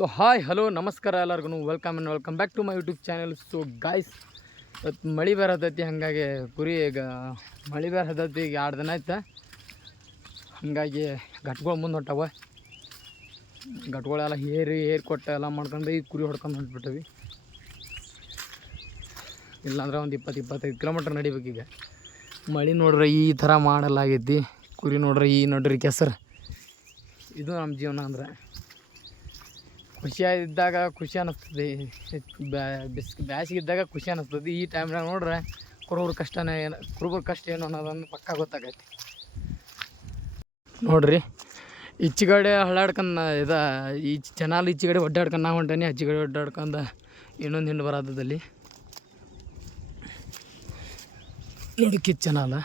So hi hello ನಮಸ್ಕಾರ ಎಲ್ಲರಿಗೂ welcome back to my YouTube channel. So guys, ಇವತ್ತು ಮಳೆ ಬೇರೆ ಹತ್ತೈತಿ, ಹಾಗಾಗಿ ಕುರಿ ಈಗ ಮಳೆ ಬೇರೆ ಹತ್ತೈತಿ. ಈಗ 2 ದಿನ ಆಯ್ತು, ಹಾಗಾಗಿ ಘಟ್ಗಳು ಮುಂದೆ ಹೊಂಟವ. ಘಟ್ಗಳೆಲ್ಲ ಏರಿ ಕೊಟ್ಟು ಎಲ್ಲ ಮಾಡ್ಕೊಂಡು ಈಗ ಕುರಿ ಹೊಡ್ಕೊಂಡು ಹೊಂಟ್ಬಿಟ್ಟವಿ. ಇಲ್ಲಾಂದ್ರೆ ಒಂದು 20-25 ಕಿಲೋಮೀಟ್ರ್ ನಡಿಬೇಕು. ಈಗ ಮಳೆ ನೋಡ್ರೆ ಈ ಥರ ಮಾಡಲಾಗೈತಿ. ಕುರಿ ನೋಡ್ರೆ ಈ ನೋಡ್ರಿ ಕೆಸರು. ಇದು ನಮ್ಮ ಜೀವನ. ಅಂದ್ರೆ ಖುಷಿಯಾಗಿದ್ದಾಗ ಖುಷಿ ಅನ್ನಿಸ್ತದೆ, ಬ್ಯಾಸಿಗೆ ಇದ್ದಾಗ ಖುಷಿ ಅನ್ನಿಸ್ತದೆ. ಈ ಟೈಮ್ನಾಗ ನೋಡ್ರೆ ಕುರುಬ್ರ ಕಷ್ಟ ಏನು ಅನ್ನೋದನ್ನು ಪಕ್ಕ ಗೊತ್ತಾಗೈತಿ. ನೋಡ್ರಿ, ಈಚೆಗಡೆ ಹಳ್ಳಾಡ್ಕೊಂಡು ಚಾನಲ್ ಈಚೆಗಡೆ ಒಡ್ಡಾಡ್ಕೊಂಡು ನಾವು ಹೊಂಟೇನಿ, ಆಚೆಗಡೆ ಒಡ್ಡಾಡ್ಕೊಂಡು ಇನ್ನೊಂದು ಹಿಂಡು ಬರೋದಲ್ಲಿ ನೋಡಿ ಚಾನಲ್.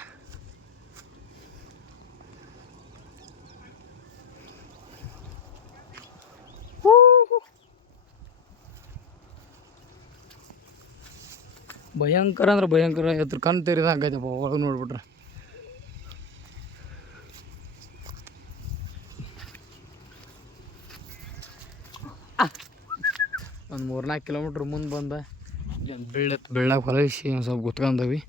ಭಯಂಕರ ಅಂದ್ರೆ ಭಯಂಕರ. ಎತ್ರ ಕಣ್ಣು ತೆರಿದ ಆಗೈತಪ್ಪ ಒಳಗೆ ನೋಡ್ಬಿಟ್ರೆ. ಒಂದು 3-4 ಕಿಲೋಮೀಟ್ರ್ ಮುಂದೆ ಬಂದ ಬೆಳ್ಳಾಗ ಹೊಲಸಿ ಒಂದು ಸ್ವಲ್ಪ ಗುತ್ಕೊಂಡವಿ.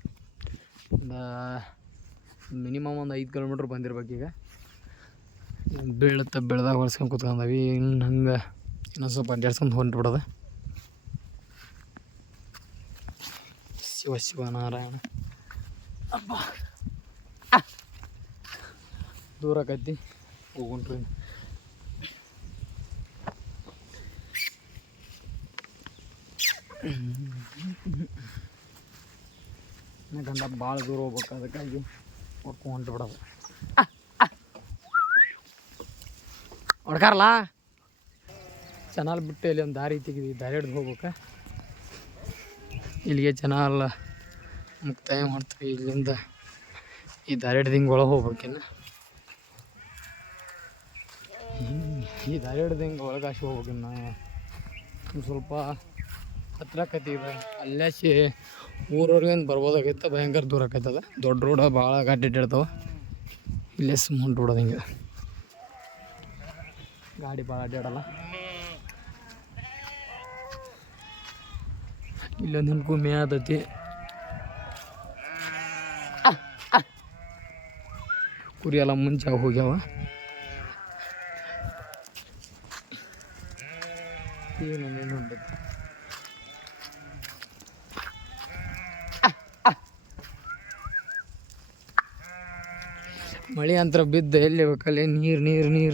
ಮಿನಿಮಮ್ ಒಂದು 5 ಕಿಲೋಮೀಟ್ರ್ ಬಂದಿರ್ಬೇಕು. ಈಗ ಬೆಳ್ದಾಗ ಹೊಲ್ಸ್ಕೊಂಡು ಕುತ್ಕೊಂಡವಿ. ಇನ್ನು ಹಂಗೆ ಇನ್ನೊಂದು ಸ್ವಲ್ಪ ಅಡ್ಡಾಡ್ಸ್ಕೊಂಡು ಹೊಂಟ್ಬಿಡೋದು. ಶಿವನಾರಾಯಣ ಅಬ್ಬ ದೂರ ಆಕೈತಿ, ಹೋಗುಂಟ್ರಿ. ಗಂಡ ಭಾಳ ದೂರ ಹೋಗ್ಬೇಕು, ಅದಕ್ಕಾಗಿ ಹೊಡ್ಕೊಂಡು ಹೊಂಟ್ಬಿಡೋದು. ಹೊಡ್ಕಾರಲ್ಲ ಚಾನಲ್ ಬಿಟ್ಟು ಇಲ್ಲಿ ಒಂದು ದಾರಿ ತೆಗಿದ್ವಿ, ದಾರಿ ಹಿಡ್ದು ಹೋಗ್ಬೇಕು. ಇಲ್ಲಿಗೆ ಚಾನಲ್ ಮುಕ್ತಾಯ ಮಾಡ್ತೀವಿ. ಇಲ್ಲಿಂದ ಈ ದಾರಿ ಹಿಡ್ದು ಹಿಂಗೆ ಒಳಗೆ ಹೋಗ್ಬೇಕಿನ್ನು. ಈ ದಾರಿ ಹಿಡ್ದು ಹಿಂಗೆ ಒಳಗೆ ಆಶೆ ಹೋಗ್ಬೇಕಿನ್ನು. ಒಂದು ಸ್ವಲ್ಪ ಹತ್ರ ಆಕೈತಿ. ಅಲ್ಲೇ ಊರವ್ರಿಗೆ ಬರ್ಬೋದಾಗೈತೆ. ಭಯಂಕರ ದೂರ ಆಕೈತದ. ದೊಡ್ಡ ರೋಡ ಭಾಳ ಗಾಡಿ ಅಡ್ಡಾಡ್ತಾವೆ. ಇಲ್ಲೇ ಸುಮ್ಮ ಹೊಂಟ್ಬಿಡೋದು. ಹಿಂಗೆ ಗಾಡಿ ಭಾಳ ಅಡ್ಡಾಡಲ್ಲ. ಇಲ್ಲೊಂದು ಹೆಣ್ಕು ಮೇಯತೈತಿ. ಕುರಿ ಎಲ್ಲ ಮುಂಚೆ ಹೋಗ್ಯಾವ. ಏನೇನು ಹೊಂಟೈತಿ. ಮಳೆ ಅಂತರ ಬಿದ್ದು ಎಲ್ಲಿ ಬೇಕಲ್ಲಿ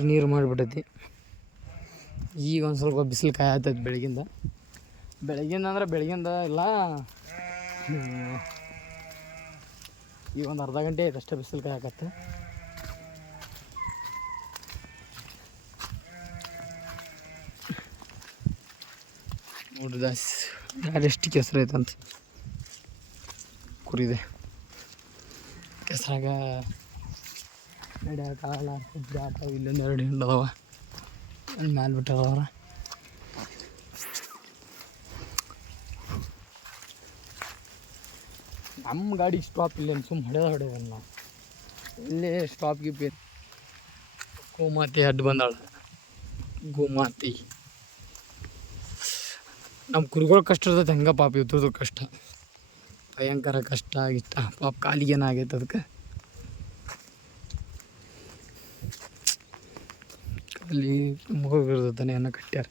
ನೀರು ಮಾಡಿಬಿಟ್ಟೈತಿ. ಈಗ ಒಂದು ಸ್ವಲ್ಪ ಬಿಸಿಲು ಕಾಯತೈತಿ ಬೆಳಗಿಂದ ಅಂದ್ರೆ ಬೆಳಗಿಂದ ಇಲ್ಲ, ಈಗ ಒಂದು ಅರ್ಧ ಗಂಟೆ ಆಯ್ತು ಅಷ್ಟೇ ಬಿಸಿಲು ಕಾಯಕತ್ತೆ. ನೋಡ್ರಿ ಎಷ್ಟು ಕೆಸರು ಐತಂತ. ಕುರಿದೆ ಕೆಸರಾಗ ನಡೆಯೋಕ್ಕಾಗಲ್ಲ. ಆಟ ಇಲ್ಲೊಂದು 2 ಹಿಂಡು ಅದಾವ, ಮ್ಯಾಲೆ ಬಿಟ್ಟದವ್ರ. ನಮ್ಮ ಗಾಡಿ ಸ್ಟಾಪ್ ಇಲ್ಲ, ಸುಮ್ಮ ಹೊಡೆಯೋದು ನಾವು. ಇಲ್ಲೇ ಸ್ಟಾಪ್ ಗಿಪ್ಪಿ. ಗೋಮಾತೆ ಅಡ್ಡ ಬಂದಾಳ. ಗೋಮಾತೆ ನಮ್ಮ ಕುರಿಗಳ ಕಷ್ಟ ಇರ್ತೈತೆ. ಹೆಂಗೆ ಪಾಪ ಇದ್ರದ್ದು ಕಷ್ಟ ಭಯಂಕರ ಕಷ್ಟ ಆಗಿತ್ತ. ಪಾಪ ಕಾಲಿಗೆ ಏನಾಗೈತೆ, ಅದಕ್ಕೆ ಕಾಲಿ ಮುಗಿರ್ತೈತಾನೆ ಏನೋ ಕಟ್ಟ್ಯಾರ,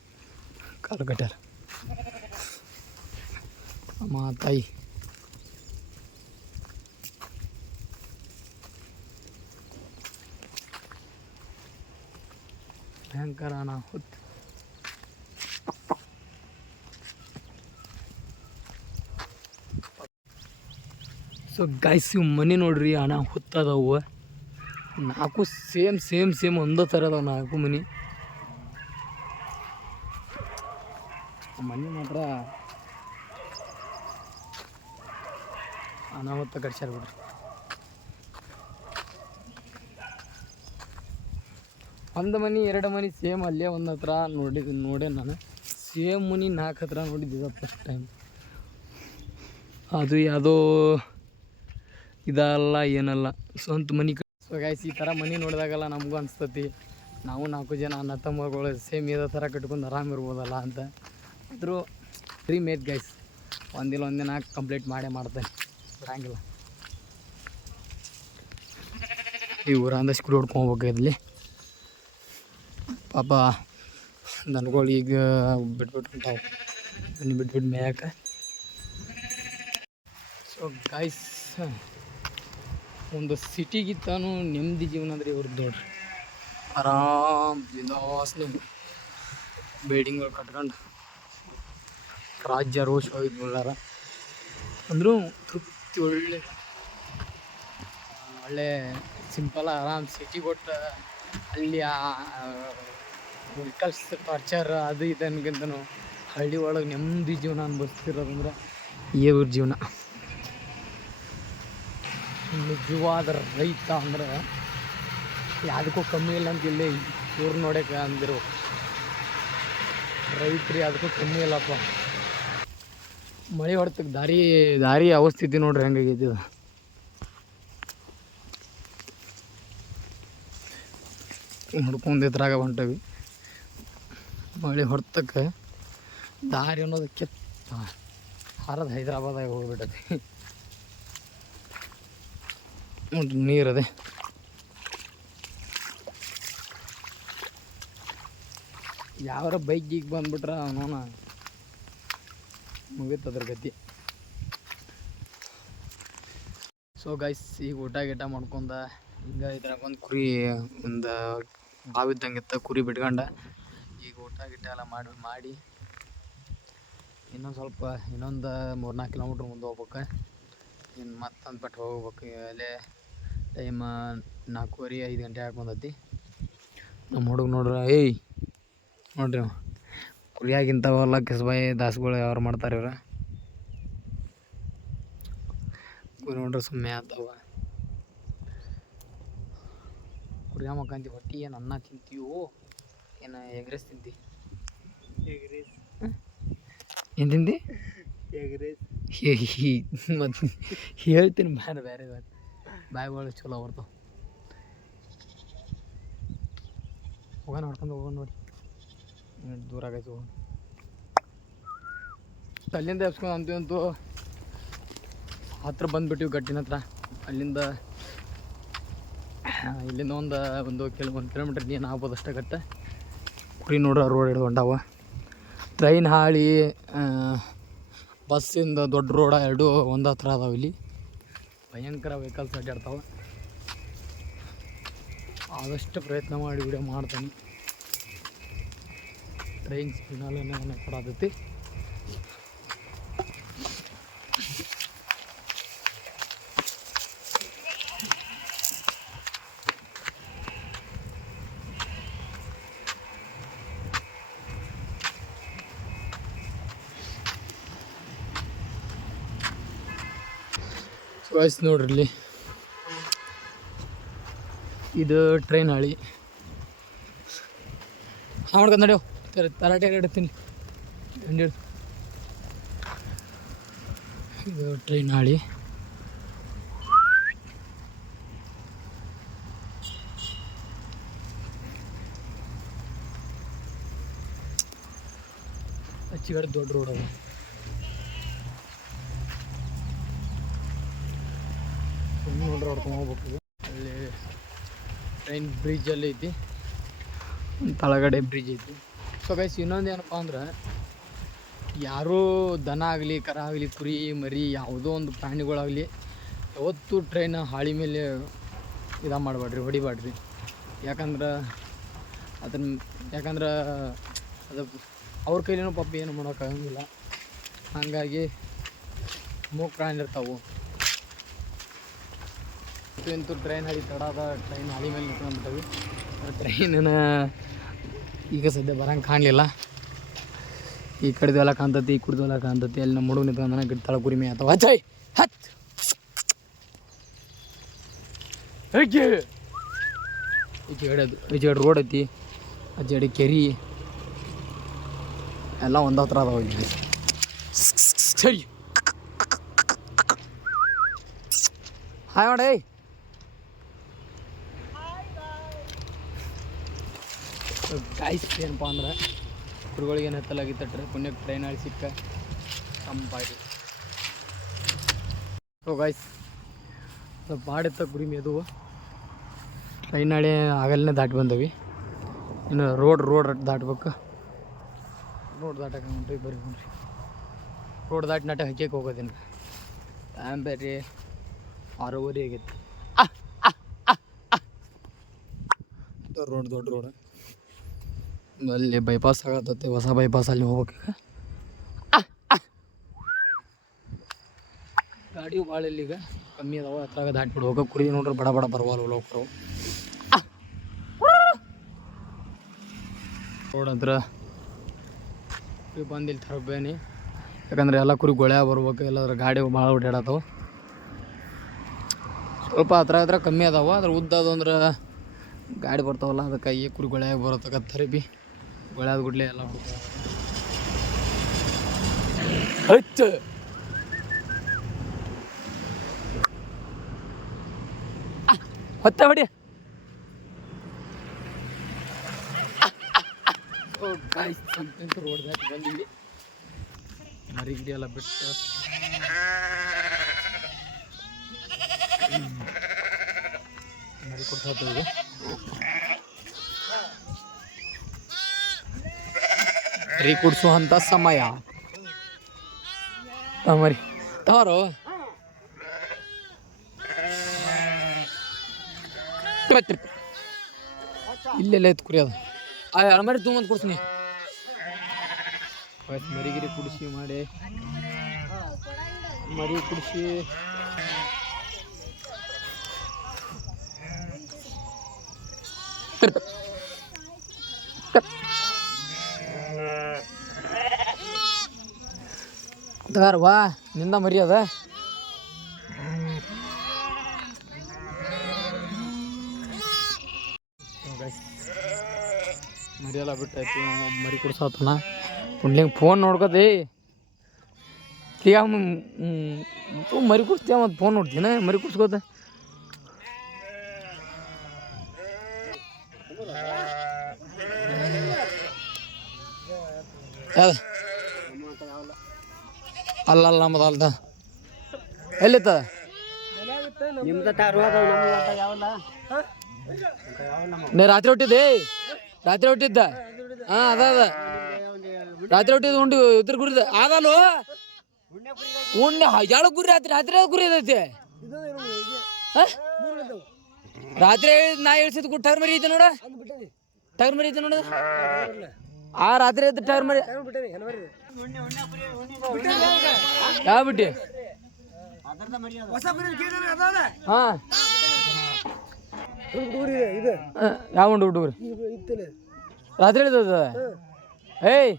ಕಾಲು ಕಟ್ಟ್ಯಾರ. ಅಮ್ಮ ತಾಯಿ ಭಯಂಕರ ಅನಾಹುತ. ಸೊ ಗಾಯ್ಸ್, ಇವು ಮನೆ ನೋಡ್ರಿ ಅನಾಹುತ ಅದಾವು. 4 ಸೇಮ್ ಒಂದೇ ಥರ ಅದಾವೆ 4 ಮನೆ. ಮನೆ ಮಾತ್ರ ಅನಾಹುತ ಕಟ್ಸ್ಯಾರ ಬಿಡ್ರಿ. ಒಂದು ಮನೆ 2 ಮನೆ ಸೇಮ್ ಅಲ್ಲೇ ಒಂದು ಹತ್ರ ನೋಡೇ ನಾನು. ಸೇಮ್ ಮನೆ 4 ಹತ್ರ ನೋಡಿದ್ದೆ ಫಸ್ಟ್ ಟೈಮ್. ಅದು ಯಾವುದೋ ಇದಲ್ಲ ಏನಲ್ಲ, ಸ್ವಂತ ಮನೆ. ಸೊ ಗೈಸ್, ಈ ಥರ ಮನೆ ನೋಡಿದಾಗೆಲ್ಲ ನಮಗೂ ಅನಿಸ್ತತಿ ನಾವು 4 ಜನ ಅಣ್ಣ ತಮ್ಮಗಳು ಸೇಮ್ ಇದೇ ಥರ ಕಟ್ಕೊಂಡು ಆರಾಮಿರ್ಬೋದಲ್ಲ ಅಂತ. ಆದರೂ ಡ್ರೀಮ್ ಏಟ್ ಗೈಸ್, ಒಂದಿನ ಕಂಪ್ಲೀಟ್ ಮಾಡ್ತೇನೆ, ಬಿಡಂಗಿಲ್ಲ. ಈ ಊರಂದ ಸ್ಕೂಲ್ ಹೊಡ್ಕೊಂಡ್ಬೇಕು ಇಲ್ಲಿ. ಪಾಪ ದನಗಳು ಈಗ ಬಿಟ್ಬಿಟ್ಟು ಬಿಟ್ಬಿಟ್ಟು ಮೇಯಕ್ಕೆ. ಸೊ ಗೈಸ್, ಒಂದು ಸಿಟಿಗಿತ್ತಾನು ನೆಮ್ಮದಿ ಜೀವನ ಅಂದರೆ ಇವ್ರದ್ದು ನೋಡ್ರಿ. ಆರಾಮ್ ಬಿಂದಾಸ್ಲಿ ಬಿಲ್ಡಿಂಗ್ಗಳು ಕಟ್ಕೊಂಡು ರಾಜ್ಯ ರೋಷವಾಗಿದ್ದಾರ ಅಂದರೂ ತೃಪ್ತಿ. ಒಳ್ಳೆ ಸಿಂಪಲ್ ಆರಾಮ್ ಸಿಟಿ ಕೊಟ್ಟು ಅಲ್ಲಿ ವೆಹಿಕಲ್ಸ್ ಟಾರ್ಚರ್ ಅದು ಇದು ಅನ್ಕೊಂತನೂ ಹಳ್ಳಿ ಒಳಗೆ ನೆಮ್ಮದಿ ಜೀವನ ಅನುಭವಿಸ್ತಿರೋದಂದ್ರೆ ಇವ್ರ ಜೀವನ. ನಿಜವಾದ ರೈತ ಅಂದ್ರೆ ಯಾವುದಕ್ಕೂ ಕಮ್ಮಿ ಇಲ್ಲ ಅಂತ ಇಲ್ಲಿ ಇವ್ರು ನೋಡೋಕೆ ಅಂದಿರೋ ರೈತರು ಯಾವುದಕ್ಕೂ ಕಮ್ಮಿ ಇಲ್ಲಪ್ಪ. ಮಳೆ ಹೊಡ್ತಕ್ಕೆ ದಾರಿ ಅವಸ್ಥಿತಿ ನೋಡ್ರಿ ಹೆಂಗಾಗೈತಿ. ಹುಡ್ಕೊಂಡು ಇದ್ರಾಗ ಹೊಂಟವಿ. ಮಳೆ ಹೊಡ್ತಕ್ಕೆ ದಾರಿ ಅನ್ನೋದು ಹಾರದ ಹೈದ್ರಾಬಾದಾಗ ಹೋಗ್ಬಿಟ್ಟತಿ. ನೋಡ್ರಿ ನೀರದೆ. ಯಾವ್ಯಾರ ಬೈಕ್ ಗೀಗ್ ಬಂದ್ಬಿಟ್ರೆ ಅವನವನ ಮುಗಿತು ಅದ್ರ ಗತಿ. ಸೊ ಗೈಸ್, ಈಗ ಊಟ ಗೀಟ ಮಾಡ್ಕೊಂಡ ಹಿಂಗೆ ಇದ್ರಾಗ ಒಂದು ಕುರಿ ಒಂದು ಬಾವಿದ್ದಂಗಿತ್ತು, ಕುರಿ ಬಿಟ್ಕೊಂಡ ಈಗ ಊಟ ಗೀಟ ಎಲ್ಲ ಮಾಡಿ ಇನ್ನೊಂದು 3-4 ಕಿಲೋಮೀಟ್ರ್ ಮುಂದೆ ಹೋಗ್ಬೇಕು. ಇನ್ನು ಮತ್ತೊಂದು ಪಟ್ಟು ಹೋಗ್ಬೇಕು. ಅಲ್ಲೇ ಟೈಮ್ 4:30-5 ಗಂಟೆ ಹಾಕೊಂಡತಿ. ನಮ್ಮ ಹುಡುಗ ನೋಡ್ರಿ ನೋಡ್ರಿ ಕುರಿಯಾಗಿಂಥವೆಲ್ಲ ಕೆಸಬಾಯಿ ದಾಸ್ಗಳು ಯಾರು ಮಾಡ್ತಾರೆ ಇವ್ರು. ಕುರಿ ನೋಡ್ರಿ ಸುಮ್ಮನೆ ಆತವ. ಕುರಿಯ ಮಕ್ಕಂತಿ ಹೊಟ್ಟಿ ಏನು ಅನ್ನ ತಿಂತೀವೋ ಏನು ಎಗ್ರೆಸ್ ತಿಂತಿ? ಏನು ತಿಂತಿ? ಮತ್ತು ಹೇಳ್ತೀನಿ ಬೇರೆ ಬಾಯಿಗಳು ಚಲೋ ಬರ್ತಾವ. ಹೋಗೋಣ ಹೊಡ್ಕೊಂಡು ಹೋಗೋಣ ನೋಡಿ, ದೂರ ಆಗೈತೆ ಹೋಗೋಣ. ಅಲ್ಲಿಂದ ಎಬ್ಸ್ಕೊಂಡು ಅಂತೂ ಹತ್ರ ಬಂದುಬಿಟ್ಟಿವಿ ಗಟ್ಟಿನ ಹತ್ರ. ಅಲ್ಲಿಂದ ಇಲ್ಲಿಂದ ಒಂದು ಕಿಲೋಮೀಟ್ರ್ ಏನು ಆಗ್ಬೋದು ಅಷ್ಟೇ ಗಟ್ಟ. ಕುರಿ ನೋಡ್ರ ರೋಡ್ ಹಿಡ್ದು ಹೊಂಟಾವ. ಟ್ರೈನ್ ಹಾಳಿ ಬಸ್ಸಿಂದ ದೊಡ್ಡ ರೋಡ ಎರಡೂ ಒಂದು ಹತ್ರ ಅದಾವೆ. ಇಲ್ಲಿ ಭಯಂಕರ ವೆಹಿಕಲ್ಸ್ ಅಡ್ಡಾಡ್ತಾವೆ. ಆದಷ್ಟು ಪ್ರಯತ್ನ ಮಾಡಿ ವಿಡಿಯೋ ಮಾಡ್ತೀನಿ. ಟ್ರೈನ್ ಸಿಗ್ನಲ್ ಕೊಡತೈತಿ. ವಾಯ್ಸ್ ನೋಡ್ರಿ, ಇಲ್ಲಿ ಇದು ಟ್ರೈನ್ ಹಾಳಿ. ಮಾಡ್ಕೊಂಡು ನಡೆಯೋ ತರಾಟೆ ಇಡ್ತೀನಿ. ಇದು ಟ್ರೈನ್ ಹಾಳಿ. ಅಚ್ಚಿಗಡೆ ದೊಡ್ಡ ರೋಡ್ ಅದ. ನೋಡ್ರಿ ಹೊಡ್ಕೊಂಡು ಹೋಗ್ಬೇಕು. ಅಲ್ಲಿ ಟ್ರೈನ್ ಬ್ರಿಡ್ಜಲ್ಲಿ ಐತಿ, ತಳಗಡೆ ಬ್ರಿಡ್ಜ್ ಐತಿ. ಸೊ ಗೈಸ್, ಇನ್ನೊಂದು ಏನಪ್ಪ ಅಂದ್ರೆ, ಯಾರೂ ದನ ಆಗಲಿ ಕರ ಆಗಲಿ ಕುರಿ ಮರಿ ಯಾವುದೋ ಒಂದು ಪ್ರಾಣಿಗಳಾಗಲಿ ಯಾವತ್ತೂ ಟ್ರೈನ್ ಹಾಳಿ ಮೇಲೆ ಮಾಡಬೇಡ್ರಿ, ಹೊಡಿಬೇಡ್ರಿ. ಯಾಕಂದ್ರೆ ಅದು ಅವ್ರ ಕೈಲೇನೂ ಪಾಪ ಏನು ಮಾಡೋಕ್ಕಾಗಂಗಿಲ್ಲ. ಹಾಗಾಗಿ ಮೂಕ್ ಪ್ರಾಣಿ ಇರ್ತಾವೆ. ಇಂತೂ ಟ್ರೈನ್ ಹಾಳಿ ತಡಾದ ಟ್ರೈನ್ ಹಾಳಿ ಮೇಲೆ ನಿಂತ್ಕೊಂಡ್ಬಿಟ್ಟವಿ. ಟ್ರೈನಿನ ಈಗ ಸದ್ಯ ಬರಂಗೆ ಕಾಣಲಿಲ್ಲ. ಈ ಕಡೆದು ಎಲ್ಲ ಕಾಣ್ತತಿ, ಈ ಕುಡ್ದು ಎಲ್ಲ ಕಾಣ್ತತಿ. ಅಲ್ಲಿ ನಮ್ಮ ಹುಡುಗ ನಿಂತ್ಕೊಂಡ ಗಿಡ ತಳ ಕುರಿಮೆ ಅಥವಾ ಹಚ್ಚೈ ಹಚ್ ಹೇಗೆ ಈಚೆ ರೋಡ್ ಐತಿ, ಅಜ್ಜಡಿ ಕೆರಿ ಎಲ್ಲ ಒಂದು ಹತ್ರ ಅದಾವ. ಸರಿ ಹಾಯ್ ಮಾಡಿ ಗಾಯ್ಸ್ ಏನಪ್ಪ ಅಂದ್ರೆ ಕುರಿಗಳಿಗೆ ಏನು ಹತ್ತಲಾಗಿತ್ತಟ್ರೆ ಪುಣ್ಯಕ್ಕೆ ಟ್ರೈನ್ ಆಳಿ ಸಿಕ್ಕ ತಂಪಾಯ್ತು. ಸೊ ಗಾಯ್ಸ್ ಸ್ವಲ್ಪ ಮಾಡಿತ್ತ ಕುರಿ ಮೇದು ಟ್ರೈನ್ ಆಳಿ ಆಗಲೇ ದಾಟಿ ಬಂದವಿ. ಇನ್ನು ರೋಡ್ ದಾಟ್ಬೇಕು. ರೋಡ್ ದಾಟಕ್ಕೆ ಹೊಂಟ್ರಿ ಬರ್ರಿ ಹೊಂಟ್ರಿ. ರೋಡ್ ದಾಟಿ ನಾಟಕ ಹಚ್ಚಕ್ಕೆ ಹೋಗೋದಿನ ಟೈಮ್ ಬೇರೆ 6:30 ಆಗೈತಿ. ರೋಡ್ ದೊಡ್ಡ ರೋಡ್ ಅಲ್ಲಿ ಬೈಪಾಸ್ ಆಗತ್ತೈತೆ, ಹೊಸ ಬೈಪಾಸ್ ಅಲ್ಲಿ ಹೋಗ್ಬೇಕು. ಗಾಡಿ ಭಾಳ ಇಲ್ಲಿಗ ಕಮ್ಮಿ ಅದಾವ, ಹತ್ರಾಗ ದಾಟ್ಬಿಡು ಹೋಗೋ. ಕುರಿ ನೋಡ್ರಿ ಬಡ ಬರವಲ್ಲ ಲೋಕರು. ರೋಡ್ ಹತ್ರ ಕುರಿ ಬಂದು ಇಲ್ಲಿ ತರಬೇನಿ, ಯಾಕಂದ್ರೆ ಎಲ್ಲ ಕುರಿ ಗೊಳ್ಯಾಗ ಬರ್ಬೇಕು. ಎಲ್ಲಾದ್ರ ಗಾಡಿ ಭಾಳ ಓಡಾಡತ್ತವ. ಸ್ವಲ್ಪ ಹತ್ರ ಕಮ್ಮಿ ಅದಾವ, ಅದ್ರ ಉದ್ದ ಅದು ಅಂದ್ರೆ ಗಾಡಿ ಬರ್ತಾವಲ್ಲ, ಅದಕ್ಕೆ ಈ ಕುರಿ ಗೊಳ್ಯಾಗ ಬರತ್ತಕತ್ತಾರೆ ಬಿ. ಗೊಳ್ಯಾದ ಗುಡ್ಲೆ ಎಲ್ಲ ಹಚ್ಚ ಹೊತ್ತ ಹೊಡಿ. ರೋಡ್ ದಾಟಿ ಬಂದಿಲ್ಲಿ ಮರಿ ಗಿಡಿ ಎಲ್ಲ ಬಿಟ್ಟು ಮರಿ ಕೊಡ್ಸಾತೀವಿ. ಮರಿ ಕುಡಿಸುವಂಥ ಸಮಯ. ಮರಿ ತಾರೋ ಇಲ್ಲೆಲ್ಲ ಎತ್ತು ಕುರಿ ಅದು ಅಳಮರಿ ತುಂಬ ಕೊಡ್ತೀನಿ. ಮರಿಗಿರಿ ಕುಡಿಸಿ ಮಾಡಿ ಮರಿ ಕುಡಿಸಿ ವಾ ನಿಂದ ಮರಿ ಅದ. ಮರಿ ಎಲ್ಲ ಬಿಟ್ಟಾಯ್ತು. ಮರಿ ಕುಡ್ಸಾತನ ಕುಂಡ್ಲಿಂಗ್ ಫೋನ್ ನೋಡ್ಕೋತಿ ಈಗ ಮರಿ ಕುಡ್ಸ್ತೀಯ ಮತ್ತು ಫೋನ್ ನೋಡ್ತೀನ ಮರಿ ಕುಡ್ಸ್ಕೋತ. ಅಲ್ಲ ನಮ್ಮದು ಅಲ್ದ ಎಲ್ಲಿತ್ತ ನೀ ರಾತ್ರಿ ಹೊಟ್ಟಿದ್ದೆ? ರಾತ್ರಿ ಹೊಟ್ಟಿದ್ದ? ಹಾಂ ಅದ ರಾತ್ರಿ ಹೊಟ್ಟಿದ್ದು ಉಂಡು ಇದ್ರ ಗುರಿದ ಅದಲ್ಲೋ ಉಂಡೆ ಯಾವ ಗುರಿ ರಾತ್ರಿ ಗುರಿ ಅದೈತಿ. ರಾತ್ರಿ ನಾ ಹೇಳ್ಸಿದ್ ಟಗರ್ ಮರಿ ಐತೆ ನೋಡ, ಟಗರ್ ಮರಿ ಐತೆ ನೋಡ. ಆ ರಾತ್ರಿ ಐತೆ ಟಗರ್ ಮರಿ. ಯಾವ ಬಿಟ್ಟಿ? ಹಾಂ ಯಾವ ಉಂಡು ಹುಡುಗ್ರಿ ರಾತ್ರಿ ಹೇಳಿದ? ಏಯ್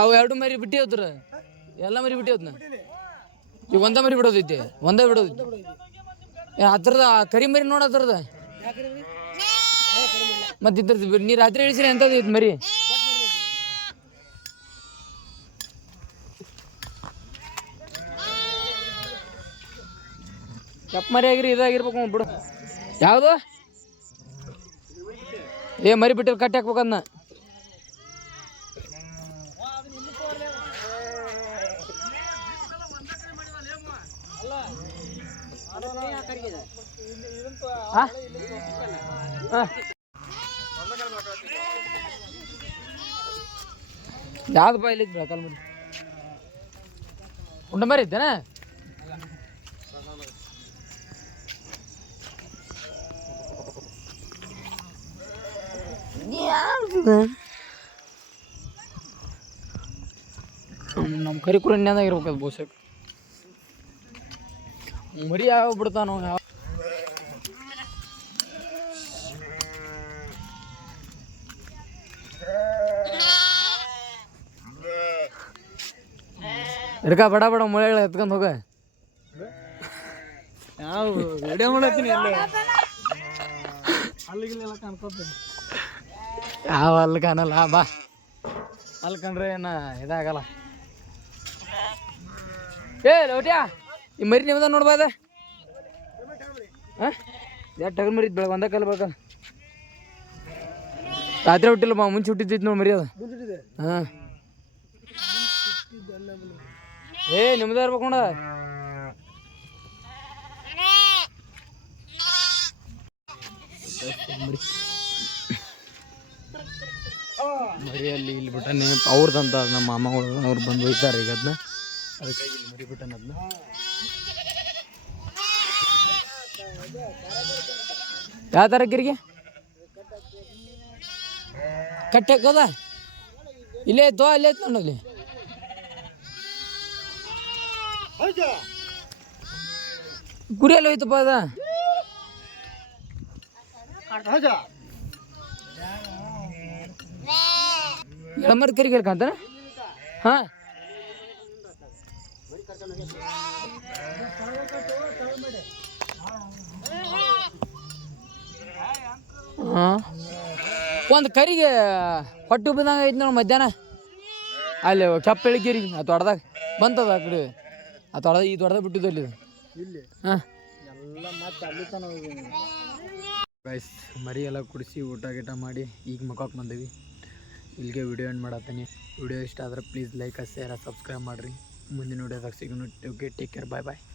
ಅವು ಎರಡು ಮರಿ ಬಿಟ್ಟಿ ಹೋದ್ರ, ಎಲ್ಲ ಮರಿ ಬಿಟ್ಟಿ ಹೋದ್ನ. ಈಗ ಒಂದ ಮರಿ ಬಿಡೋದೈತಿ, ಒಂದೇ ಬಿಡೋದೈತಿ. ಹತ್ರದ ಕರಿ ಮರಿ ನೋಡ ಹತ್ರದ ಮತ್ತೆ ಇದ್ರದ್ದು ನೀ ರಾತ್ರಿ ಹೇಳಿಸಿರಿ ಎಂಥದ್ದು ಐತಿ ಮರಿ? ಕೆಪ್ಪ ಮರಿ ಆಗಿರಿ ಇದಾಗಿರ್ಬೇಕು ಬಿಡು. ಯಾವುದು ಏ ಮರಿ ಬಿಟ್ಟು ಕಟ್ಟಿ ಹಾಕ್ಬೇಕನ್ನ. ಯಾವ್ದು ಬಾಯಿಲಿ ಬೆಳಕಲ್ ಮರಿ ಉಂಡ ಮರಿ ಇದ್ದೇನ? ನಮ್ಮ ಕರಿ ಕುರಿ ಎಣ್ಣೆದಾಗಿರ್ಬೇಕು ಅದು ಬೋಸಕ್ಕೆ. ಮರಿ ಯಾವ ಬಿಡ್ತಾನೋ ಯಾವ ಇಡ್ಕ ಬಡ ಬಡ ಮೊಳೆಗಳ ಎತ್ಕೊಂಡು ಹೋಗ. ಯಾವ ವಿಡಿಯೋ ಮಾಡತ್ತೀನಿ ಅಲ್ಲಿಗೆಲ್ಲ ಕಾಣ್ಕೋತ ಯಾವ ಅಲ್ಲಿ ಕಾಣಲ್ಲ. ಬಾ ಅಲ್ಲಿ ಕಂಡ್ರೆ ಏನ ಇದಾಗಲ್ಲ. ಏ ಲೋಟ್ಯಾ ಈ ಮರಿ ನಿಮ್ದ ನೋಡ್ಬಾದ ಹಾಂ ಯಾರು ಟಗರ್ ಮರಿ ಬೆಳಗ್ಗೆ ಒಂದ ಕಾಲ ಬೇಕಲ್ಲ ರಾತ್ರಿ ಹುಟ್ಟಿಲ್ಲ ಮುಂಚೆ ಹುಟ್ಟಿದ್ದೈತಿ ನೋಡಿ ಮರಿ ಅದು ಹಾಂ ಏ ನಿಮ್ದ ಇರ್ಬೇಕು ನೋಡ ಮರಿಯಲ್ಲಿ ಇಲ್ಲಿ ಬಿಟ್ಟನೆ ಅವ್ರದಂತ ನಮ್ಮ ಮಾಮಗಳು ಅವ್ರು ಬಂದು ಒಯ್ತಾರೆ ಈಗ ಅದನ್ನ ಅದಕ್ಕಾಗಿ ಇಲ್ಲಿ ಮರಿ ಬಿಟ್ಟನ ಅದನ್ನ ಯಾವ ಥರ ಗಿರಿಗೆ ಕಟ್ಟಿ ಹಾಕೋದ ಇಲ್ಲೇ ಐತೋ ಅಲ್ಲೇ ಐತೆ ನೋಡಲ್ಲಿ ಗುರಿಯಲ್ಲಿ ಹೋಯ್ತಪ್ಪ ಅದ ಎಳಮರ್ ಕರಿಗೆ ಹೇಳ್ಕಂತಾನ ಹಾಂ ಹಾಂ ಒಂದು ಕರಿಗೆ ಹೊಟ್ಟೆ ಬಂದಂಗೆ ಐತಿ ನೋಡಿ ಮಧ್ಯಾಹ್ನ ಅಲ್ಲಿ ಕೆಪ್ಪ ಬೆಳಿಗ್ಗೆರಿ ಆ ತೋಟದಾಗ ಬಂತದ ಆ ಕಡೆ ಆ ತೋಟದಾಗ ಈ ತೋಟದಾಗ ಬಿಟ್ಟಿದ್ದು ಅಲ್ಲಿ ಹಾಂ ಗೈಸ್ ಮರಿ ಎಲ್ಲ ಕುಡಿಸಿ ಊಟ ಗೀಟ ಮಾಡಿ ಈಗ ಮಕ್ಕಕ್ಕೆ ಬಂದೀವಿ ಇಲ್ಲಿಗೆ ವಿಡಿಯೋ ಎಂಡ್ ಮಾಡತ್ತೀನಿ ವಿಡಿಯೋ ಇಷ್ಟ ಆದ್ರೆ ಪ್ಲೀಸ್ ಲೈಕ್ ಶೇರ್ ಸಬ್ಸ್ಕ್ರೈಬ್ ಮಾಡಿರಿ ಮುಂದಿನ ವಿಡಿಯೋದಾಗ ಸಿಗೋಣ ಟೇಕ್ ಕೇರ್ ಬಾಯ್ ಬಾಯ್